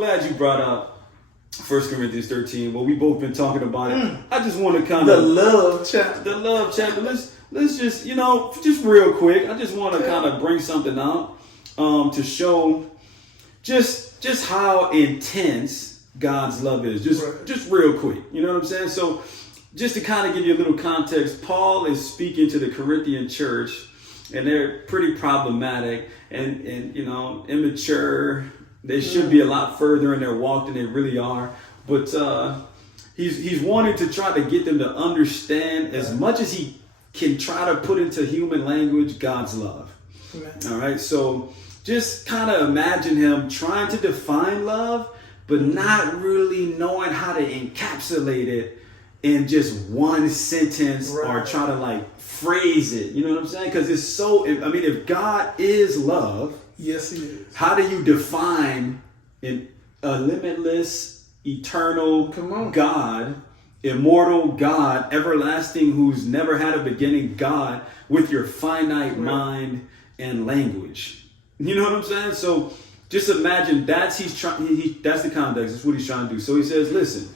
glad you brought up 1 Corinthians 13. Well, we both been talking about it. I just want to kind The of love chapter. the love chapter. Let's just, just real quick. I just want to kind of bring something out to show just how intense God's love is. Just real quick. You know what I'm saying? So just to kind of give you a little context, Paul is speaking to the Corinthian church, and they're pretty problematic and immature. They should be a lot further in their walk than they really are. But he's wanting to try to get them to understand as much as he can try to put into human language God's love. All right. So just kind of imagine him trying to define love, but not really knowing how to encapsulate it in just one sentence or try to like phrase it. You know what I'm saying? Because it's so, if God is love, yes, he is. How do you define a limitless, eternal God, immortal God, everlasting, who's never had a beginning God with your finite mind and language? You know what I'm saying? So just imagine that's the context. That's what he's trying to do. So he says, listen,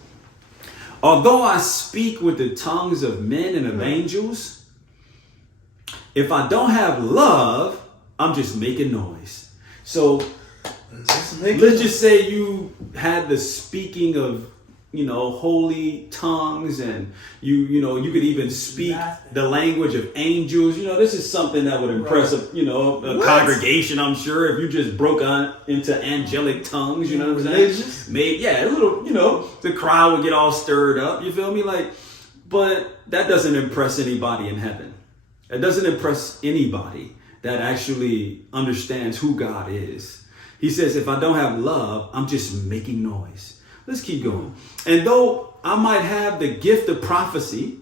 although I speak with the tongues of men and of angels, if I don't have love, I'm just making noise. So let's just say you had the speaking of, holy tongues, and you could even speak the language of angels. This is something that would impress a congregation, I'm sure, if you just broke on into angelic tongues. You know what I'm saying? Maybe, a little, the crowd would get all stirred up. You feel me? But that doesn't impress anybody in heaven. It doesn't impress anybody that actually understands who God is. He says, if I don't have love, I'm just making noise. Let's keep going. And though I might have the gift of prophecy,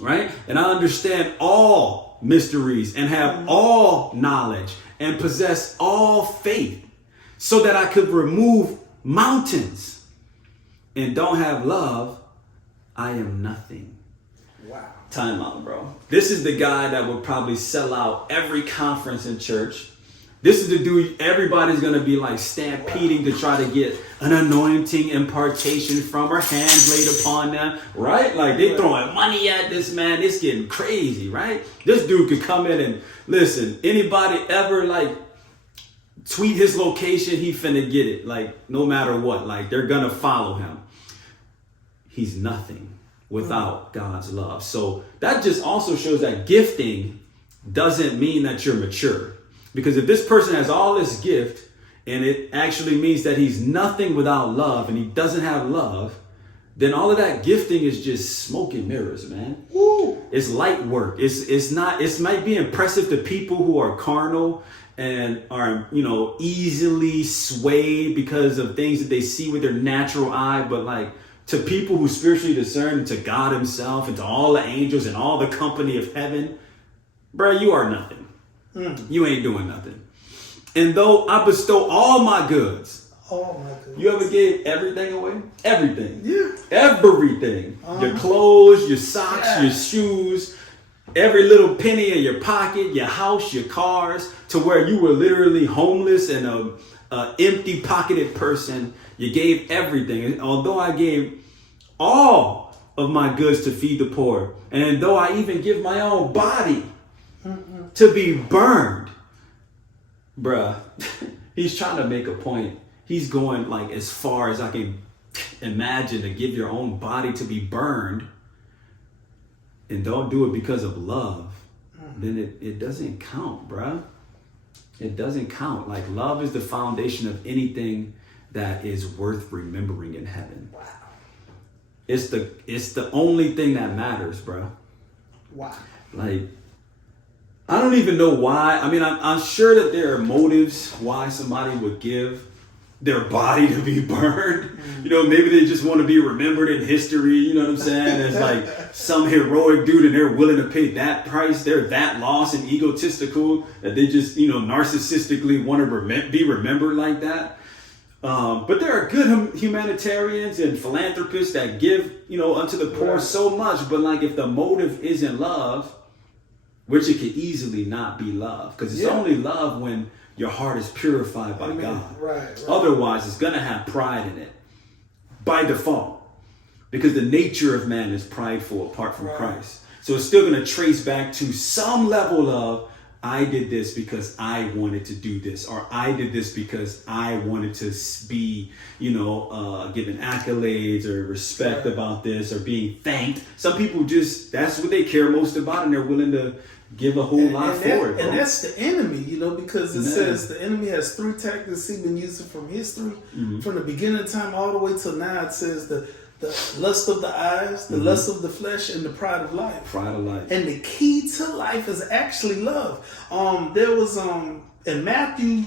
right? And I understand all mysteries and have all knowledge and possess all faith so that I could remove mountains, and don't have love, I am nothing. Wow. Time out, bro. This is the guy that would probably sell out every conference in church. This is the dude everybody's going to be like stampeding to try to get an anointing impartation from, or hands laid upon them, right? Like they throwing money at this man. It's getting crazy, right? This dude could come in and listen. Anybody ever tweet his location, he finna get it. No matter what, they're going to follow him. He's nothing without God's love. So that just also shows that gifting doesn't mean that you're mature. Because if this person has all this gift and it actually means that he's nothing without love and he doesn't have love, then all of that gifting is just smoke and mirrors, man. Woo. It's light work. It's not, it might be impressive to people who are carnal and are, easily swayed because of things that they see with their natural eye. But to people who spiritually discern, and to God himself and to all the angels and all the company of heaven, bro, you are nothing. You ain't doing nothing. And though I bestow all my goods. You ever gave everything away? Everything. Yeah. Everything. Your clothes, your socks, your shoes, every little penny in your pocket, your house, your cars, to where you were literally homeless and a empty pocketed person. You gave everything. And although I gave all of my goods to feed the poor, and though I even give my own body to be burned, bruh, he's trying to make a point. He's going as far as I can imagine, to give your own body to be burned, and don't do it because of love, then it doesn't count, bruh. It doesn't count. Love is the foundation of anything that is worth remembering in heaven. Wow. It's the only thing that matters, bruh. Wow. I don't even know why. I'm sure that there are motives why somebody would give their body to be burned. Maybe they just want to be remembered in history. You know what I'm saying? There's some heroic dude and they're willing to pay that price. They're that lost and egotistical that they just, narcissistically want to be remembered like that. But there are good humanitarians and philanthropists that give, unto the poor so much. But if the motive isn't love, which it could easily not be love, because it's only love when your heart is purified by Amen. God. Right. Otherwise, it's going to have pride in it by default, because the nature of man is prideful apart from Christ. So it's still going to trace back to some level of, I did this because I wanted to do this, or I did this because I wanted to be, given accolades or respect about this, or being thanked. Some people just, that's what they care most about, and they're willing to give a whole lot for it. And that's the enemy, because it says the enemy has 3 tactics he's been using from history, from the beginning of time all the way till now. It says the lust of the eyes, the lust of the flesh, and the pride of life. Pride of life. And the key to life is actually love. There was in Matthew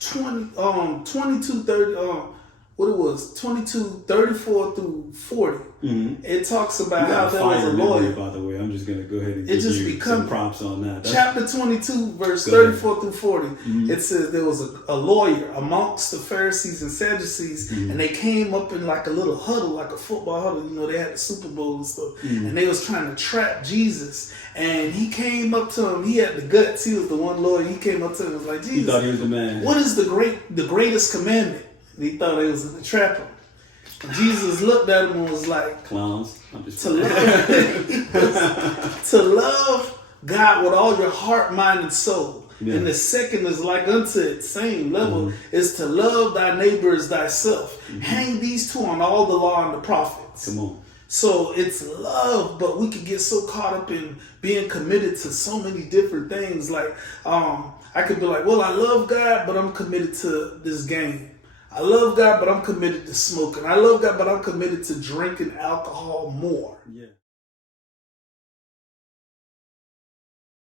22:34 through 40. It talks about how there was a lawyer. By the way, I'm just gonna go ahead and give you some props on that. Chapter 22, verse 34 through 40. It says there was a lawyer amongst the Pharisees and Sadducees, and they came up in like a little huddle, like a football huddle. They had the Super Bowl and stuff, and they was trying to trap Jesus. And he came up to him. He had the guts. He was the one lawyer. He came up to him and was like, Jesus, he thought he was the man. What is the greatest commandment? And he thought it was to trap him. And Jesus looked at him and was like, clowns. I'm just to love God with all your heart, mind, and soul. Yeah. And the second is like unto it, same level, is to love thy neighbor as thyself. Hang these two on all the law and the prophets. Come on. So it's love, but we can get so caught up in being committed to so many different things. Like, I could be like, well, I love God, but I'm committed to this game. I love God, but I'm committed to smoking. I love God, but I'm committed to drinking alcohol more. Yeah.